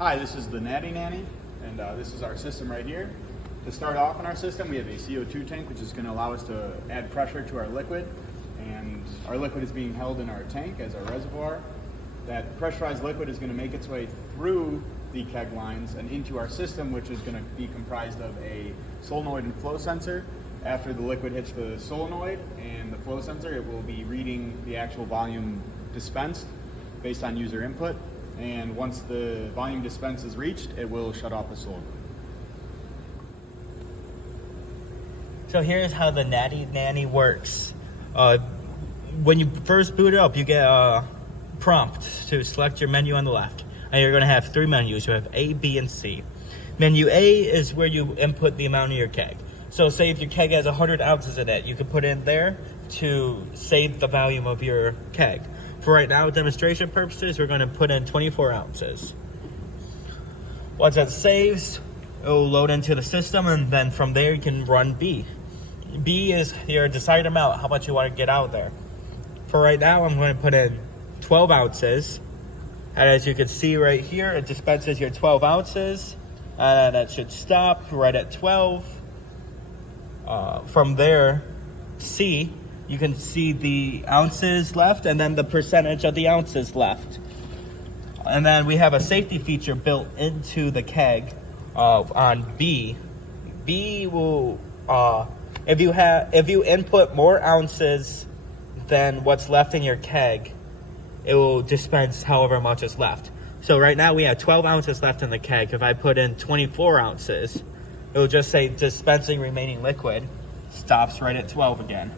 Hi, this is the Natty Nanny, and this is our system right here. To start off in our system, we have a CO2 tank, which is going to allow us to add pressure to our liquid, and our liquid is being held in our tank as our reservoir. That pressurized liquid is going to make its way through the keg lines and into our system, which is going to be comprised of a solenoid and flow sensor. After the liquid hits the solenoid and the flow sensor, it will be reading the actual volume dispensed based on user input. And once the volume dispense is reached, it will shut off the solenoid. So here's how the Natty Nanny works. When you first boot it up, you get a prompt to select your menu on the left. And you're going to have three menus. You have A, B, and C. Menu A is where you input the amount of your keg. So say if your keg has 100 ounces in it, you can put in there to save the volume of your keg. For right now, demonstration purposes, we're going to put in 24 ounces. Once that saves, it will load into the system, and then from there you can run B. B is your desired amount, how much you want to get out there. For right now, I'm going to put in 12 ounces. And as you can see right here, it dispenses your 12 ounces. And that should stop right at 12. From there, C, you can see the ounces left and then the percentage of the ounces left. And then we have a safety feature built into the keg on B. B will, if you input more ounces than what's left in your keg, it will dispense however much is left. So right now we have 12 ounces left in the keg. If I put in 24 ounces, it will just say dispensing remaining liquid, stops right at 12 again.